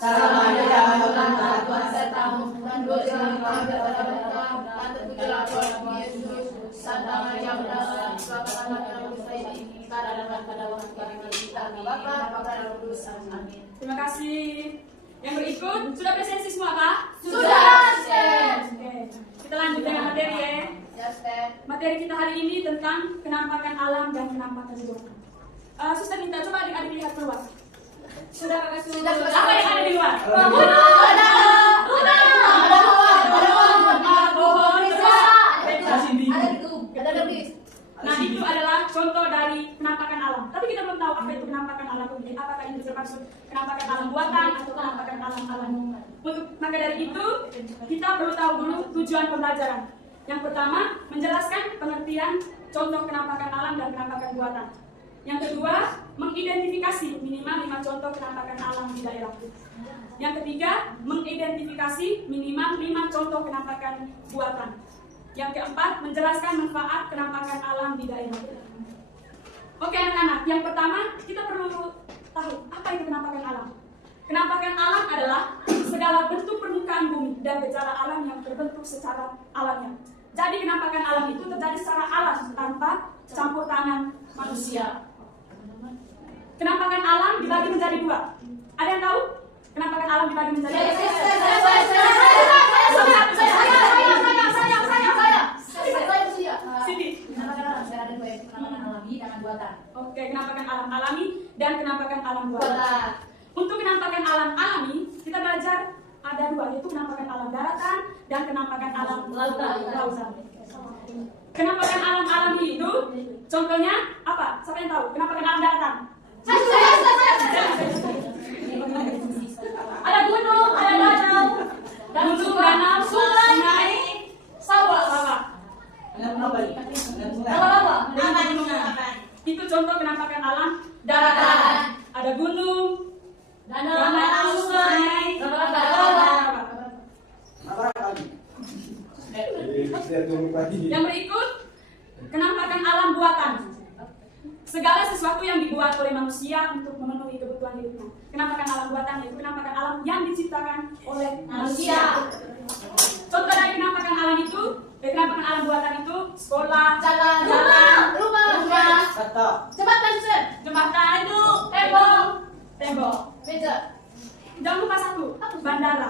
selama ada zaman Tuhan sertamu, dan dosa kami kepada mereka, dan terpujilah Tuhan Yesus, Santa Maria Bunda, selamatkanlah bangsa ini, sekarang dan pada waktu kami kita, Bapa, Bapa dan Roh Kudus. Amin. Terima kasih. Yang berikut, sudah presensi semua Kak? Sudah, Sten. Oke, kita lanjut dengan materi ya. Ya, Sten. Materi kita hari ini tentang kenampakan alam dan kenampakan Tuhan. Suster minta coba adik-adik lihat keluar. Sudah Kakak sudah. Apa yang ada di luar? Pohon, ada pohon, ada gedung. Nah, itu adalah contoh dari kenampakan alam. Tapi kita belum tahu apa itu kenampakan alam. Apakah ini termasuk kenampakan alam buatan atau kenampakan alam alami. Untuk maka dari itu, kita perlu tahu dulu tujuan pembelajaran. Yang pertama, menjelaskan pengertian contoh kenampakan alam dan kenampakan buatan. Yang kedua, mengidentifikasi minimal 5 contoh kenampakan alam di daerah. Yang ketiga, mengidentifikasi minimal 5 contoh kenampakan buatan. Yang keempat, menjelaskan manfaat kenampakan alam di daerah. Oke anak-anak, yang pertama kita perlu tahu apa itu kenampakan alam. Kenampakan alam adalah segala bentuk permukaan bumi dan gejala alam yang terbentuk secara alamiah. Jadi kenampakan alam itu terjadi secara alam tanpa campur tangan manusia. Kenampakan alam dibagi menjadi 2. Ada yang tahu? Kenampakan alam dibagi menjadi 2. Oke, kenampakan alam alami dan kenampakan alam buatan. Untuk kenampakan alam alami, kita belajar ada 2, yaitu kenampakan alam daratan dan kenampakan alam lautan. Kenampakan alam alami itu, contohnya apa? Siapa yang tahu? Kenampakan alam daratan. Ada gunung, ada danau, sungai, sawah. Itu contoh kenampakan alam daratan. Ada gunung, danau, sungai, Yang berikut, kenampakan alam buatan. Segala sesuatu yang dibuat oleh manusia untuk memenuhi kebutuhan hidupnya. Kenampakan alam buatan yaitu kenampakan alam yang diciptakan oleh manusia. Contoh dari kenampakan alam itu, kenampakan alam buatan itu sekolah, jalan, rumah, jembatan, tembok, Meja. jangan lupa 1, bandara.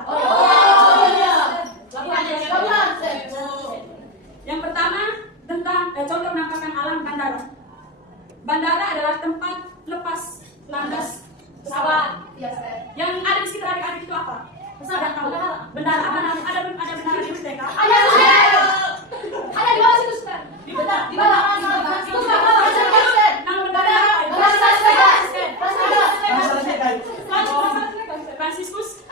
Yang pertama tentang contoh penampakan alam bandara. Bandara adalah tempat lepas landas pesawat. Yang ada di sekitar adik-adik itu apa? Pesawat tahu? Bendara apa namanya? Ada bendara di Merdeka? Ada di bawah situ, Sten. Di bawah. Itu nama bendara apa? Fransiskus.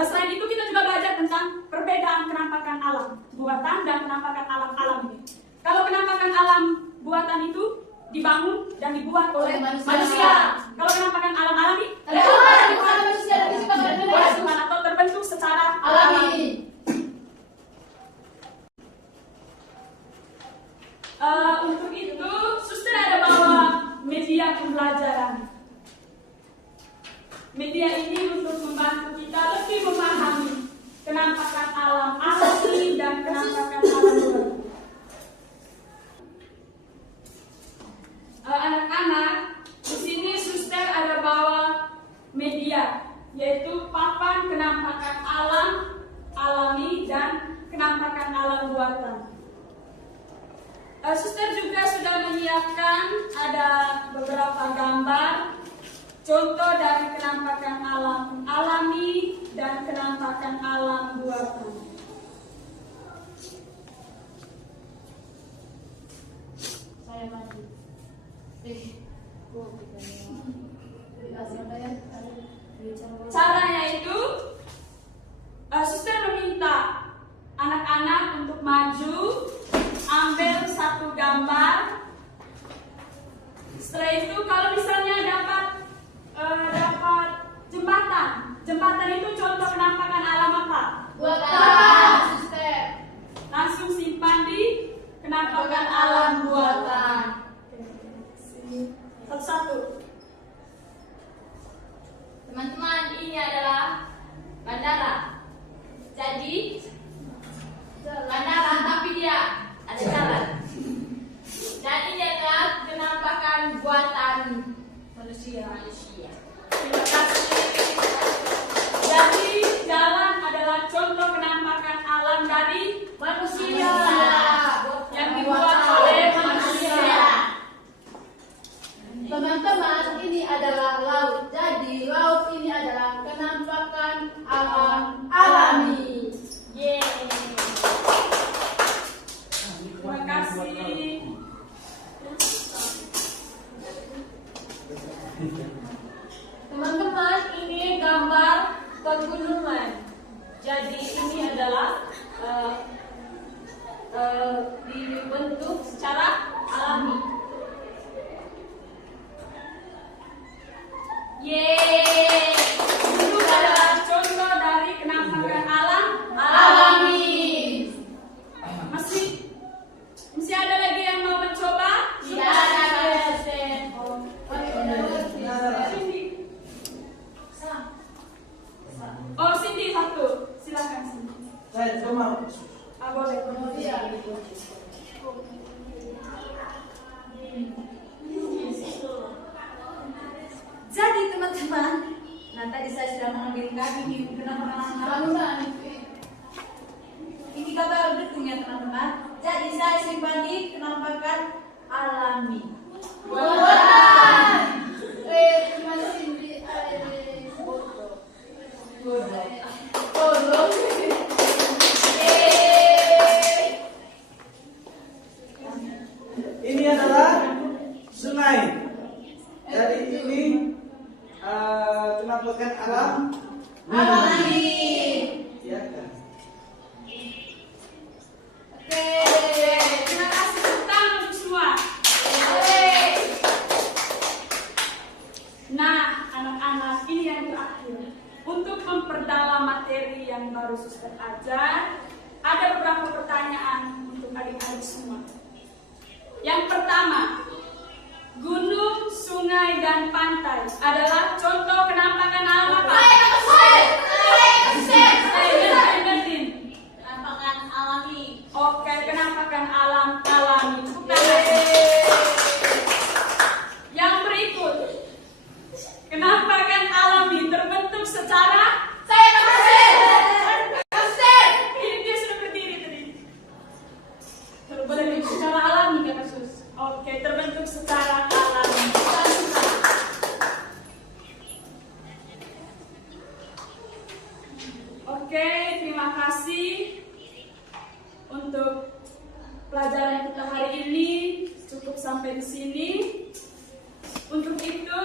Selain itu kita juga belajar tentang perbedaan kenampakan alam buatan dan kenampakan alam alami. Kalau kenampakan alam buatan itu dibangun dan dibuat oleh manusia. Kalau kenampakan alam alami oleh Tuhan atau terbentuk secara alami. Untuk itu, suster ada bawa media pembelajaran. Media ini untuk membantu kita lebih memahami kenampakan alam alami dan kenampakan alam buatan. Anak-anak, di sini suster ada bawa media, yaitu papan kenampakan alam alami dan kenampakan alam buatan. Suster juga sudah menyiapkan ada beberapa gambar contoh dari kenampakan alam alami dan kenampakan alam buatan. Saya maju. Caranya itu, suster meminta anak-anak untuk maju, ambil 1 gambar. Setelah itu kalau misalnya dapat jembatan itu contoh penampakan alam apa? Buatan. Langsung simpan di penampakan alam buatan. Satu-satu. Teman-teman, ini adalah bandara. Jadi bandara tapi dia ada jalan. Dan ini adalah penampakan buatan manusia. Terima kasih. Jadi jalan adalah contoh penampakan alam dari Manusia yang dibuat oleh manusia. Teman-teman, ini adalah laut. Jadi laut ini adalah penampakan alam alami. Yeay. Terima kasih. Teman-teman, ini gambar pegunungan. Jadi ini adalah dibentuk secara alami. Yeay. Gunung adalah contoh dari penampakan alam alami. Masih ada lagi yang mau mencoba? Tidak ada. Cindy. Oh, Cindy satu. Silakan Cindy. Saya mau. Boleh. Jadi teman-teman, nah tadi saya sudah mengambilkan ini penampakan ini gambar dukungnya teman-teman. Jadi saya simpan di penampakan alami. Ini adalah sungai. Jadi ini penampakan alam Alami. ya kan? Terima kasih tentang untuk semua. Nah, anak-anak, ini yang terakhir. Untuk memperdalam materi yang baru suster ajar, ada beberapa pertanyaan untuk adik-adik semua. Yang pertama, gunung, sungai, dan pantai adalah contoh penampakan alam apa? Penampakan alami. Oke, penampakan alam alami. Tepuk tangan. Yang berikut, penampakan alami terbentuk secara ini dia sudah berdiri tadi. Boleh secara alami kan Sus? Oke, terbentuk secara alami. Oke, terima kasih untuk pelajaran kita hari ini. Cukup sampai di sini. Untuk itu,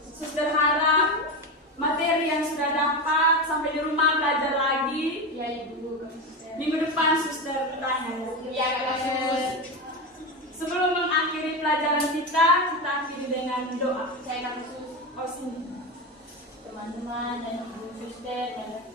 suster harap materi yang sudah dapat sampai di rumah belajar lagi. Ya, Ibu. Minggu depan suster tanya. Ya, Kak. Sebelum mengakhiri pelajaran kita akhiri dengan doa. Saya Kak Sus. Oh, sini. Teman-teman dan Ibu Suster dan